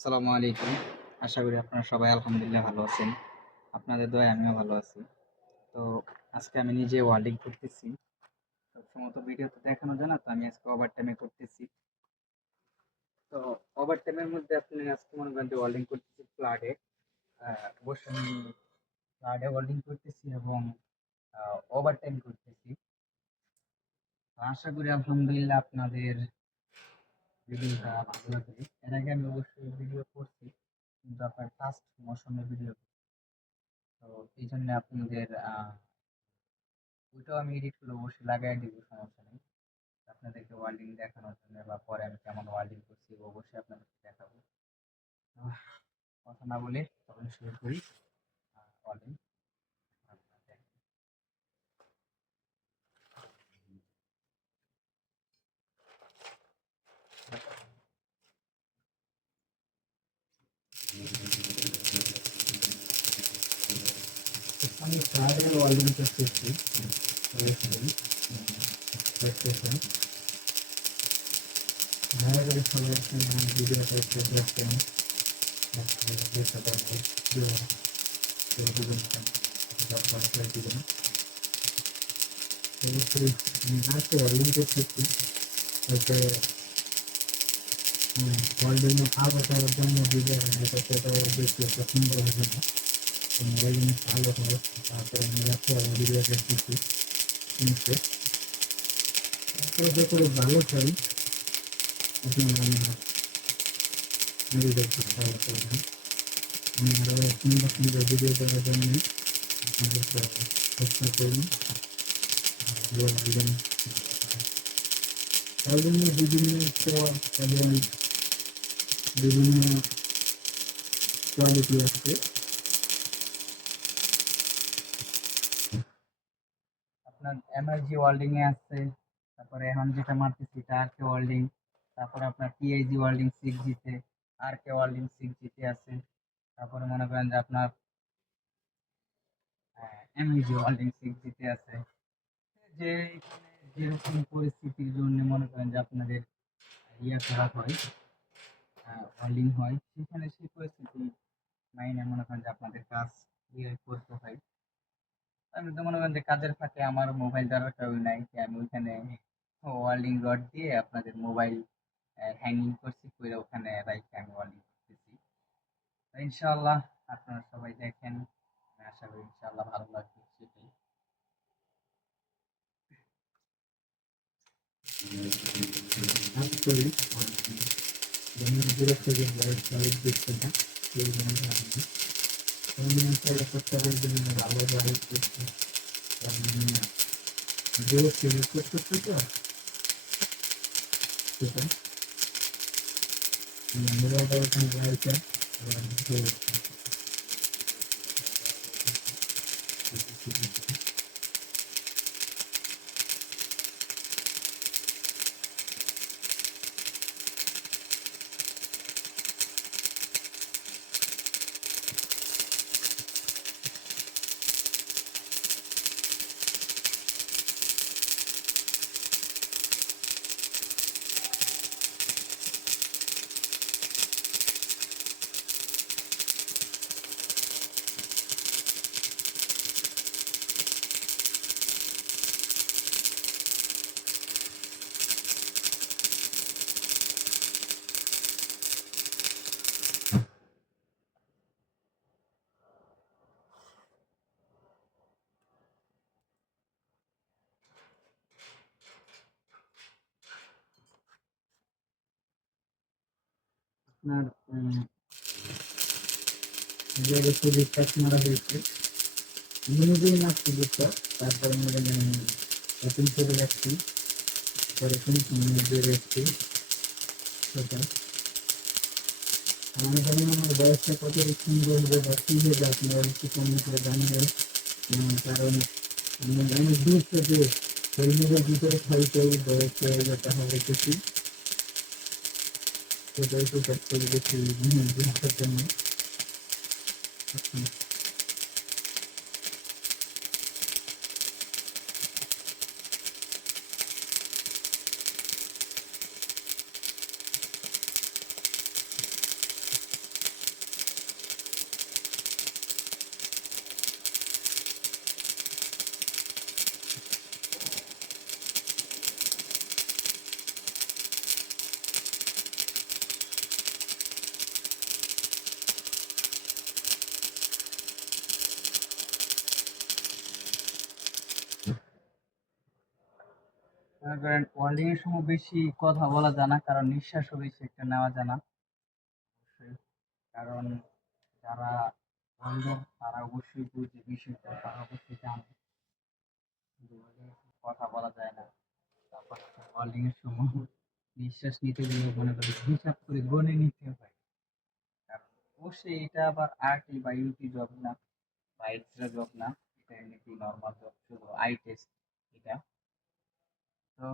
আসসালামু আলাইকুম। আশা করি আপনারা সবাই আলহামদুলিল্লাহ ভালো আছেন। আপনাদের দয়ায় আমিও ভালো আছি। তো আজকে আমি নিজে ওয়েল্ডিং করতেছি। সবসময় তো ভিডিওতে দেখানো যায় না, তো আমি আজকে ওভারটাইমে করতেছি। তো ওভারটাইমের মধ্যে আপনি আজকে মনে করেন যে ওয়েল্ডিং করতেছি ফ্ল্যাটে। অবশ্য আমি ফ্ল্যাটে ওয়েল্ডিং করতেছি এবং ওভারটাইম করতেছি। তো আশা করি আলহামদুলিল্লাহ আপনাদের ভিডিওটা ভালো লাগবে। এর আগে আমি অবশ্যই ভিডিও করছি, কিন্তু আপনার ফার্স্ট মৌসুমে ভিডিও। তো এই জন্য আপনাদের ওইটাও আমি এডিট করে অবশ্যই লাগাই দিব, সমস্যা নেই। আপনাদেরকে ওয়েল্ডিং দেখানোর জন্য বা পরে আমি কেমন ওয়েল্ডিং করছি অবশ্যই আপনাদেরকে দেখাবো। আহ, কথা না বলে তখন শুরু করি ওয়েল্ডিং। আমি ফ্ল্যাটের ওয়েল্ডিং করতেছি দেখতেছেন। ভালো করে সবাই ভিডিওটা একটু দেখতেন, দেখতে পারবেন দিবেন। অবশ্যই আজকে ওয়েল্ডিং করতেছি, হয়তো ওয়েল্ডিং আলো করার জন্য ভিডিও সেটা দেখতে সুন্দর হবে না। ওয়েল্ডিং আলো হবে, তারপরে আমি ভিডিও দেখতেছি নিচে। তারপরে যে করে ভালো হয় আপনারা ভিডিও দেখতে ভালো করবেন। আমি আরও সুন্দর সুন্দর ভিডিও করার জন্য আপনাদেরকে চেষ্টা করুন। ওয়েল্ডিং বিভিন্ন স্তর এবং বিভিন্ন কোয়ালিটি আছে। আপনার এমআরজি ওয়েল্ডিং এ আছে, তারপরে এখন যেটা মারতেছি এটা আরকে ওয়েল্ডিং, তারপরে আপনার টিআইজি ওয়েল্ডিং 6G তে, আরকে ওয়েল্ডিং 6G তে আছে। তারপরে মনে করেন যে আপনার এমইজি ওয়েল্ডিং 6G তে আছে। যে এখানে যেরকম পরিস্থিতির জন্য মনে করেন যে আপনাদের ইয়ে করা হয়, ওয়েল্ডিং হয়, সেখানে সেই পরিস্থিতি মাইনে মনে করেন যে আপনাদের কাজ ইয়ে করতে হয়। আমি তো মনে করেন যে কাজের ফাঁকে আমার মোবাইল দেওয়ার কেউ নাই, যে আমি ওইখানে ওয়েল্ডিং রড দিয়ে আপনাদের মোবাইল হ্যাঙ্গিং করছি, করে ওখানে রাইখে আমি ওয়েল্ডিং করতেছি। তো ইনশাআল্লাহ আপনারা সবাই দেখেন, আমি আশা করি ইনশাআল্লাহ ভালো লাগবে সেটাই। Actually, when you do a project like this, you will have when you try to put the in the hour right जो सिविल को करते क्या ठीक है मेरा बात है राइट है जो আপনার যে সুযোগটা মারা হয়েছে আমি নিজেই না সুযোগটা, তারপরে ওপেন করে রাখছি, পরে নিজে রাখছি সেটা। আমি যেমন আমার বয়সটা কত সুন্দর হবে বা কী হবে আপনারা একটু কমেন্ট করে জানাবেন। কারণ আমি অনেক দূর থেকে হেলমেটের ভিতরে খাইতে বয়সটা যেটা হবে কিছু সেটাই তো কাজ করে দেখি জিনিসটার জন্য। মনে করেন ওয়েল্ডিং এর সময় বেশি কথা বলা যায় না, কারণ নিঃশ্বাসও বেশি একটা নেওয়া যায় না অবশ্যই। কারণ যারা ওয়েল্ডার তারা অবশ্যই বুঝে বিষয়টা, তারা অবশ্যই জানে যে welding এর সময় কথা বলা যায় না। তারপর ওয়েল্ডিং এর সময় নিঃশ্বাস নিতে গেলে মনে করেন হিসাব করে গণে নিতে হয়। কারণ অবশ্যই এটা আবার আরটি বা ইউটি জব না বা এক্সট্রা জব না, এটা এমনিতেই নর্মাল জব, শুধু আই টেস্ট এটা। তো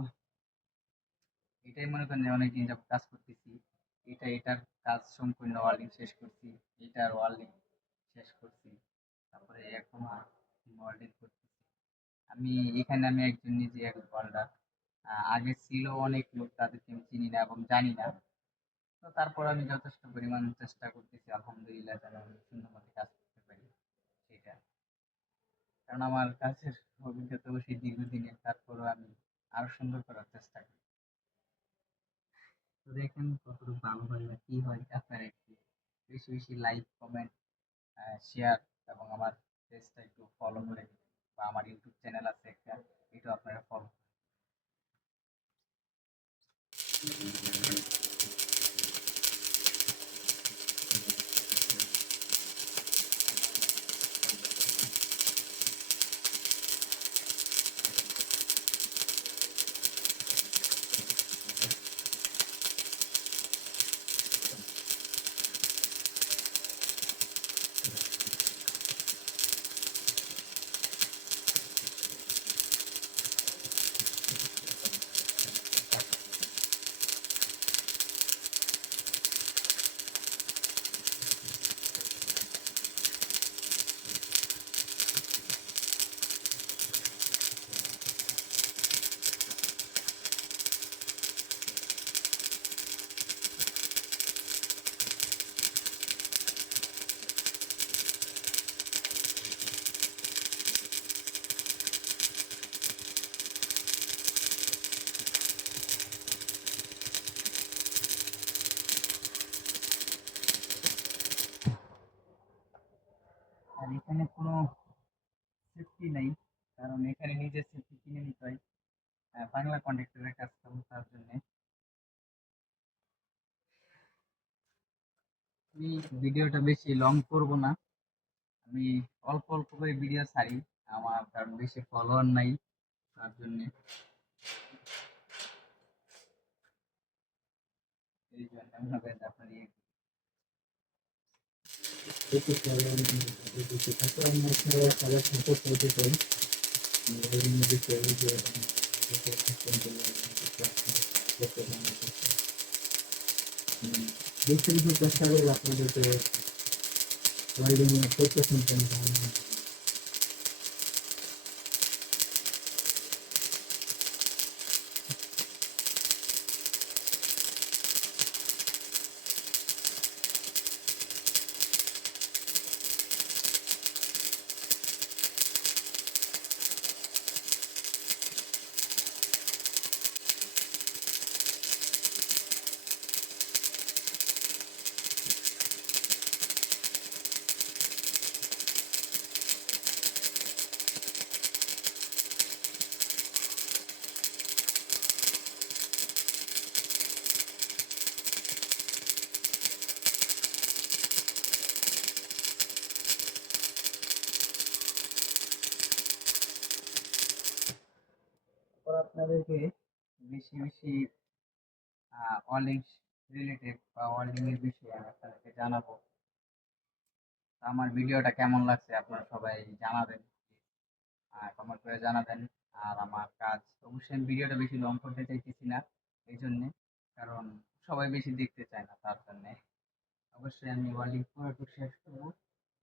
এটাই মনে করেন যে অনেকদিন যাবত কাজ করতেছি। এটার কাজ সম্পূর্ণ ওয়েল্ডিং শেষ করছি, এটার ওয়েল্ডিং শেষ করছি, তারপরে এখন ওয়েল্ডিং করতেছি। আমি একজন নিজে এক ওয়েল্ডার। আগে ছিল অনেক লোক, তাদেরকে আমি চিনি না এবং জানি না। তো তারপর আমি যথেষ্ট পরিমাণ চেষ্টা করতেছি, আলহামদুলিল্লাহ, যেন আমি সুন্দর মতো কাজ করতে পারি সেটা। কারণ আমার কাছের অভিজ্ঞতা অবশ্যই দীর্ঘদিনের, তারপরও আমি আরো সুন্দর করার চেষ্টা করি। তো দেখেন কতটুকু ভালো হয় বা কি হয়, আপনারা একটু বেশি বেশি লাইক, কমেন্ট, শেয়ার এবং আমার পেজটা একটু ফলো করে দিবেন, বা আমার ইউটিউব চ্যানেল আছে একটা, এটা আপনারা ফলো। আর এখানে কোনো সেফটি নাই, কারণ এখানে নিজের সেফটি কিনে নিতে হয়। বাংলা কন্ট্রাক্টরের কাজ করবো, তার জন্য আমি ভিডিওটা বেশি লং করব না। আমি অল্প অল্প করে ভিডিও ছাড়ি, আমার কারণ বেশি ফলোয়ার নাই, তার জন্য এই জন্য ভাবে আপনার বিস্তারিত চেষ্টা করবো আপনাদেরকে ওয়েল্ডিং এর তথ্য সম্পর্কে জানানোর। তারপর আপনাদেরকে বেশি বেশি ওয়েল্ডিং রিলেটেড বা ওয়েল্ডিং এর বিষয়ে আমি আপনাদেরকে জানাবো। তো আমার ভিডিওটা কেমন লাগছে আপনারা সবাই জানাবেন, কমেন্ট করে জানাবেন। আর আমার কাজ অবশ্যই, আমি ভিডিওটা বেশি লং করতে চাইতেছি না এই জন্যে, কারণ সবাই বেশি দেখতে চায় না, তার জন্যে অবশ্যই আমি ওয়েল্ডিং পুরোটুকু শেষ করবো।